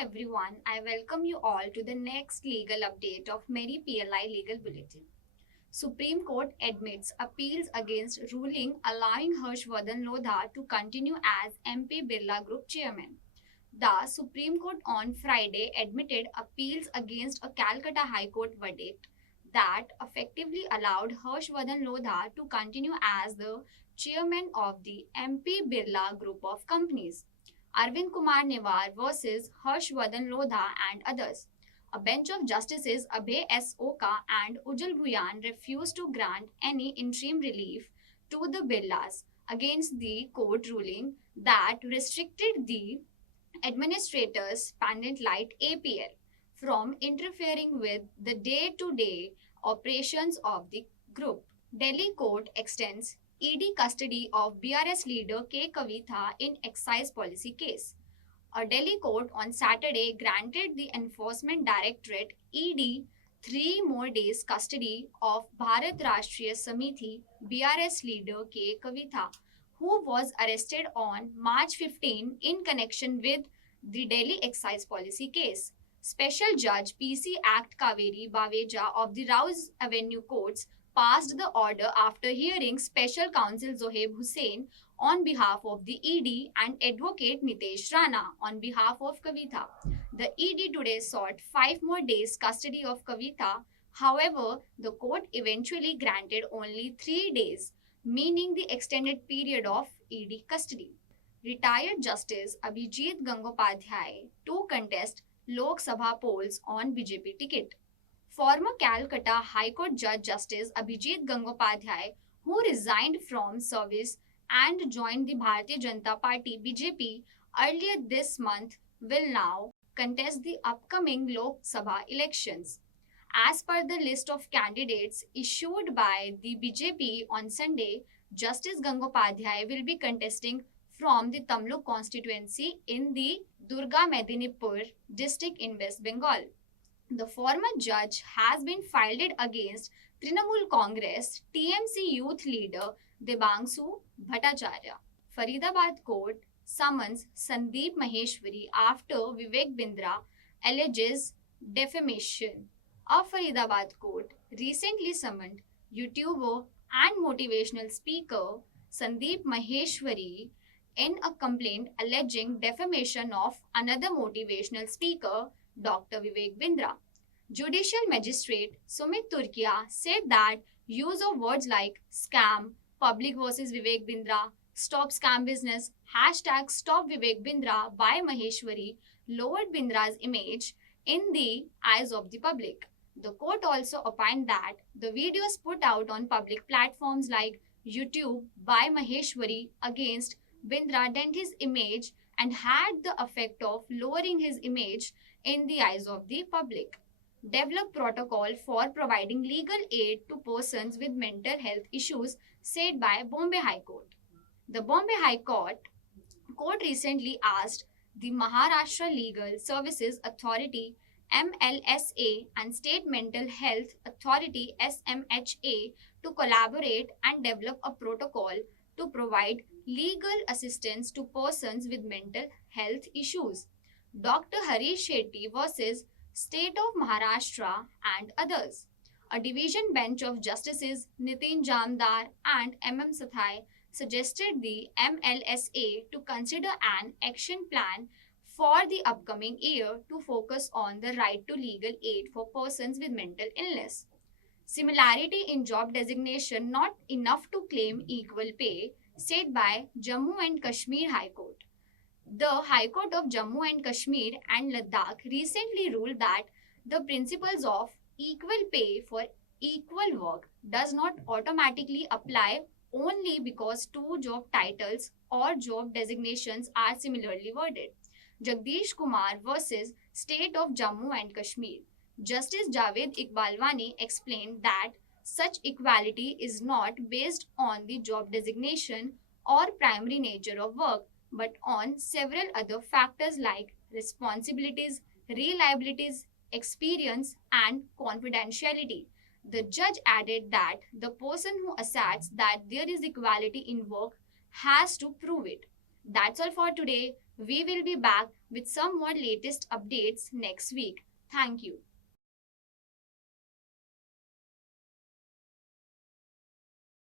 everyone. I welcome you all to the next legal update of Mary PLI Legal Bulletin. Supreme Court admits appeals against ruling allowing Harshvardhan Lodha to continue as MP Birla Group chairman. The Supreme Court on Friday admitted appeals against a Calcutta High Court verdict that effectively allowed Harshvardhan Lodha to continue as the chairman of the MP Birla Group of companies. Arvind Kumar Newar versus Harshvardhan Lodha and others. A bench of justices Abhay S. Oka and Ujjal Bhuyan refused to grant any interim relief to the Birlas against the court ruling that restricted the administrators Pandit Light APL from interfering with the day-to-day operations of the group. Delhi court extends ED custody of BRS leader K. Kavitha in excise policy case. A Delhi court on Saturday granted the Enforcement Directorate ED 3 more days custody of Bharat Rashtriya Samiti BRS leader K. Kavitha, who was arrested on March 15 in connection with the Delhi excise policy case. Special Judge PC Act Kaveri Baveja of the Rouse Avenue Courts passed the order after hearing Special Counsel Zohaib Hussain on behalf of the ED and Advocate Nitesh Rana on behalf of Kavitha. The ED today sought 5 more days custody of Kavitha. However, the court eventually granted only 3 days, meaning the extended period of ED custody. Retired Justice Abhijit Gangopadhyay to contest Lok Sabha polls on BJP ticket. Former Calcutta High Court Judge Justice Abhijit Gangopadhyay, who resigned from service and joined the Bharatiya Janata Party BJP earlier this month, will now contest the upcoming Lok Sabha elections. As per the list of candidates issued by the BJP on Sunday, Justice Gangopadhyay will be contesting from the Tamluk constituency in the Durga Medinipur district in West Bengal. The former judge has been filed against Trinamool Congress TMC youth leader Debangsu Bhattacharya. Faridabad court summons Sandeep Maheshwari after Vivek Bindra alleges defamation. A Faridabad court recently summoned YouTuber and motivational speaker Sandeep Maheshwari in a complaint alleging defamation of another motivational speaker, Dr. Vivek Bindra. Judicial Magistrate Sumit Turkia said that use of words like scam, public versus Vivek Bindra, stop scam business, hashtag stop Vivek Bindra by Maheshwari lowered Bindra's image in the eyes of the public. The court also opined that the videos put out on public platforms like YouTube by Maheshwari against Bindra dent his image and had the effect of lowering his image in the eyes of the public. Develop protocol for providing legal aid to persons with mental health issues, said by Bombay High Court. The Bombay High Court recently asked the Maharashtra Legal Services Authority MLSA and State Mental Health Authority SMHA to collaborate and develop a protocol to provide legal assistance to persons with mental health issues. Dr. Harish Shetty versus State of Maharashtra and others. A division bench of Justices Nitin Jamdar and M.M. Sathai suggested the MLSA to consider an action plan for the upcoming year to focus on the right to legal aid for persons with mental illness. Similarity in job designation not enough to claim equal pay, said by Jammu and Kashmir High Court. The High Court of Jammu and Kashmir and Ladakh recently ruled that the principles of equal pay for equal work does not automatically apply only because two job titles or job designations are similarly worded. Jagdish Kumar versus State of Jammu and Kashmir. Justice Javed Iqbalwani explained that such equality is not based on the job designation or primary nature of work, but on several other factors like responsibilities, reliabilities, experience, and confidentiality. The judge added that the person who asserts that there is equality in work has to prove it. That's all for today. We will be back with some more latest updates next week. Thank you.